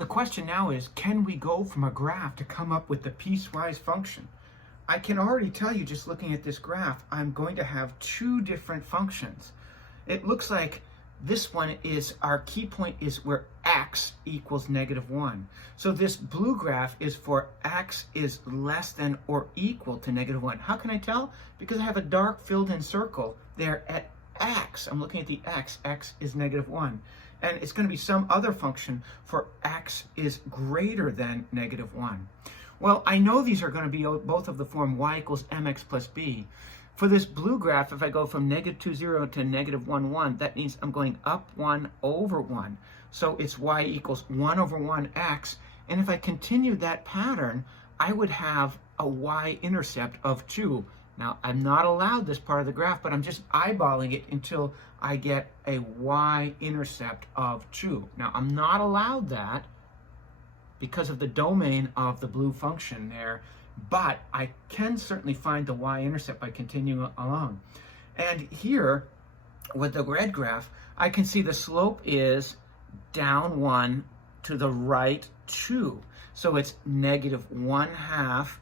The question now is, can we go from a graph to come up with the piecewise function? I can already tell you, just looking at this graph, I'm going to have two different functions. It looks like this one is, our key point is where x equals -1. So this blue graph is for x is less than or equal to -1. How can I tell? Because I have a dark filled in circle there at x. I'm looking at the x is -1. And it's going to be some other function for x is greater than -1. Well, I know these are going to be both of the form y equals mx plus b. For this blue graph, if I go from -2, 0 to -1, 1, that means I'm going up 1 over 1. So it's y equals 1 over 1x. And if I continue that pattern, I would have a y-intercept of 2. Now, I'm not allowed this part of the graph, but I'm just eyeballing it until I get a y-intercept of 2. Now, I'm not allowed that because of the domain of the blue function there, but I can certainly find the y-intercept by continuing along. And here, with the red graph, I can see the slope is down 1 to the right 2. So it's -1/2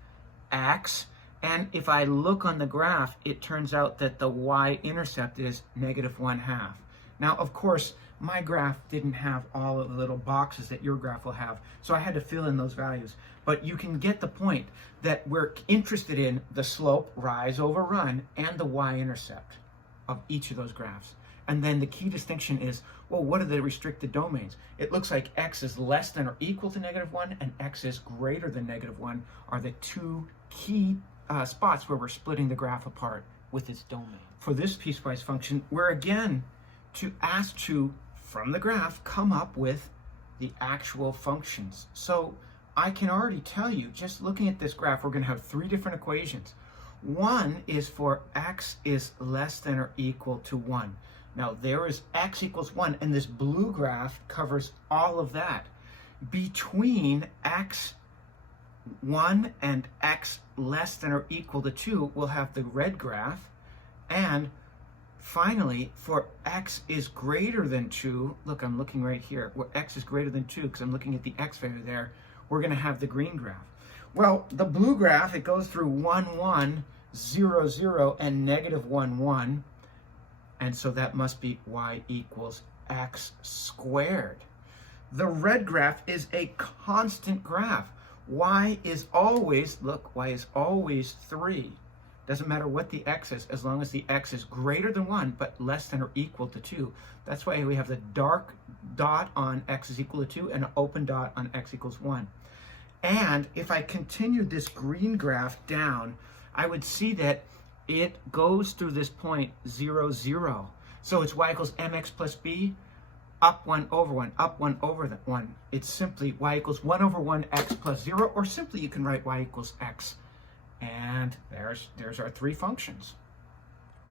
x. And if I look on the graph, it turns out that the y-intercept is -1/2. Now, of course, my graph didn't have all of the little boxes that your graph will have, so I had to fill in those values. But you can get the point that we're interested in the slope, rise over run, and the y-intercept of each of those graphs. And then the key distinction is, well, what are the restricted domains? It looks like x is less than or equal to -1 and x is greater than -1 are the two key spots where we're splitting the graph apart with its domain. For this piecewise function, we're again asked to, from the graph, come up with the actual functions. So I can already tell you, just looking at this graph, we're going to have three different equations. One is for x is less than or equal to 1. Now there is x equals 1, and this blue graph covers all of that. Between x1 and x less than or equal to 2, we'll have the red graph. And finally, for x is greater than 2, look, I'm looking right here, where x is greater than 2, because I'm looking at the x value there, we're going to have the green graph. Well, the blue graph, it goes through 1, 1, 0, 0, and -1, 1. And so that must be y equals x squared. The red graph is a constant graph. Y is always, look, y is always 3. Doesn't matter what the x is, as long as the x is greater than 1, but less than or equal to 2. That's why we have the dark dot on x is equal to 2 and an open dot on x equals 1. And if I continued this green graph down, I would see that it goes through this point 0, 0. So it's y equals mx plus b, up 1 over 1, up 1 over 1. It's simply y equals 1 over 1 x plus 0, or simply you can write y equals x. And there's our three functions.